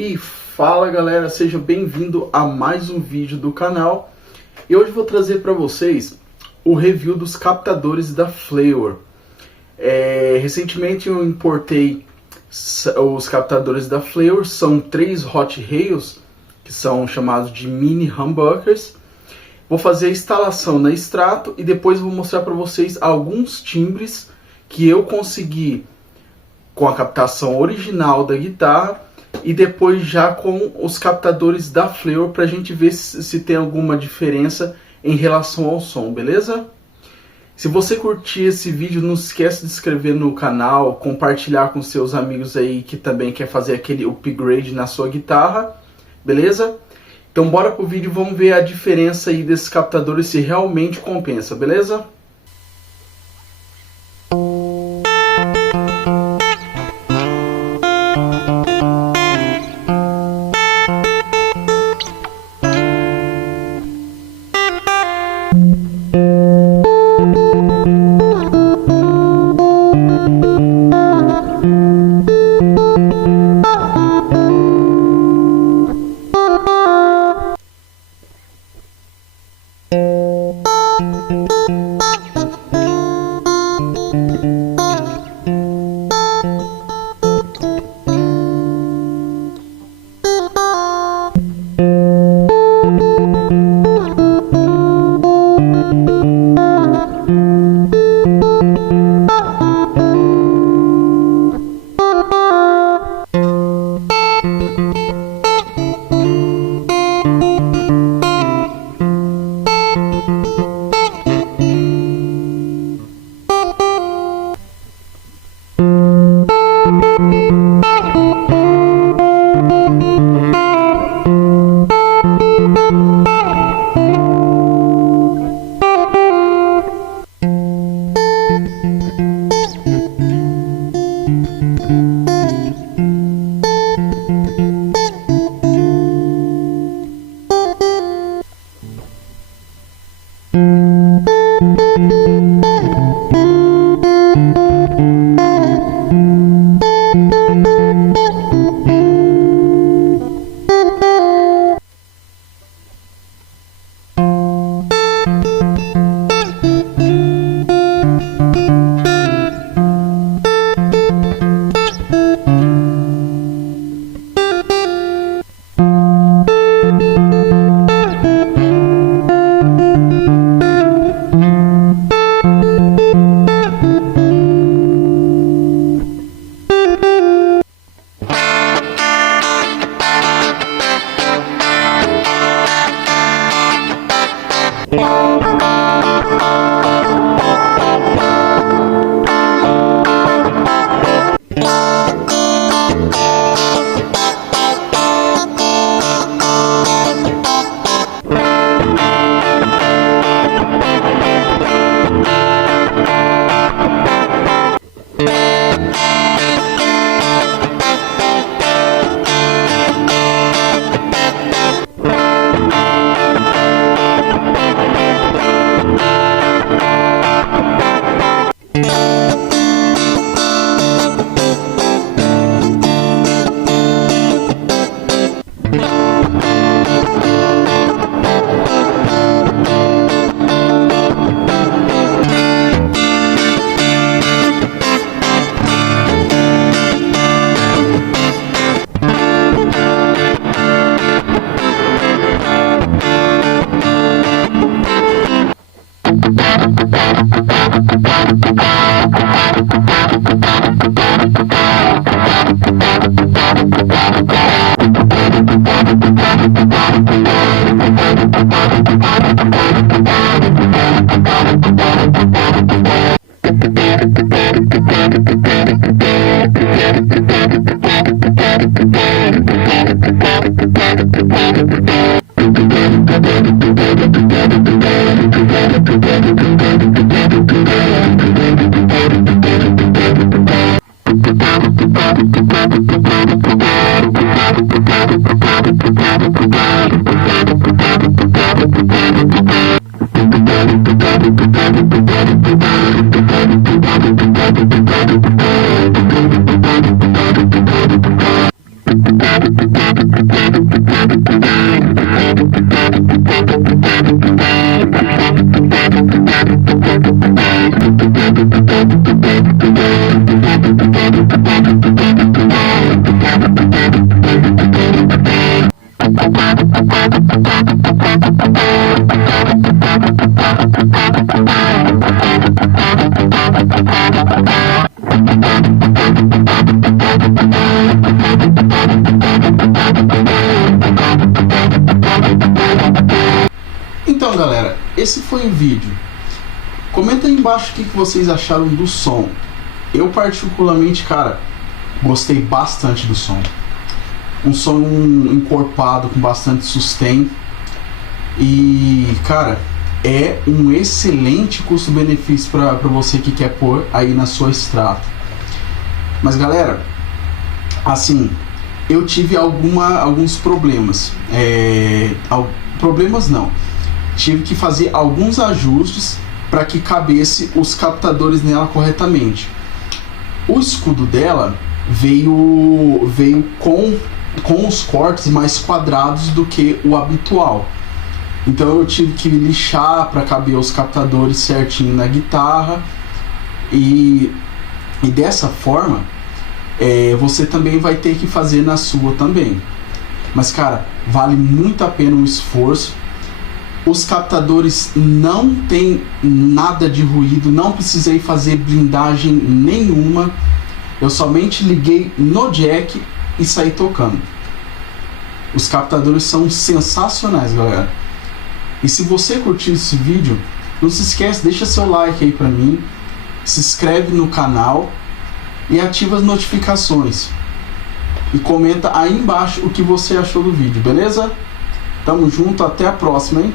E fala galera, seja bem-vindo a mais um vídeo do canal. E hoje vou trazer para vocês o review dos captadores da Flavor. Recentemente eu importei os captadores da Flavor, são 3 hot rails, que são chamados de mini humbuckers. Vou fazer a instalação na Strato e depois vou mostrar para vocês alguns timbres que eu consegui com a captação original da guitarra e depois já com os captadores da Flavor, para a gente ver se tem alguma diferença em relação ao som, beleza? Se você curtir esse vídeo, não esquece de se inscrever no canal, compartilhar com seus amigos aí que também quer fazer aquele upgrade na sua guitarra, beleza? Então bora pro vídeo, vamos ver a diferença aí desses captadores, se realmente compensa, beleza? Então, galera, esse foi o vídeo. Comenta aí embaixo o que vocês acharam do som. Eu particularmente, cara, gostei bastante do som. Um som encorpado com bastante sustain. E, cara, é um excelente custo-benefício para você que quer pôr aí na sua Strato. Mas, galera, assim, eu tive alguns problemas. Problemas não. Tive que fazer alguns ajustes para que cabesse os captadores nela corretamente. O escudo dela veio com os cortes mais quadrados do que o habitual. Então eu tive que lixar para caber os captadores certinho na guitarra. E dessa forma você também vai ter que fazer na sua também. Mas, cara, vale muito a pena o esforço. Os captadores não tem nada de ruído, não precisei fazer blindagem nenhuma. Eu somente liguei no jack e saí tocando. Os captadores são sensacionais, galera. E se você curtiu esse vídeo, não se esquece, deixa seu like aí pra mim, se inscreve no canal e ativa as notificações. E comenta aí embaixo o que você achou do vídeo, beleza? Tamo junto, até a próxima, hein?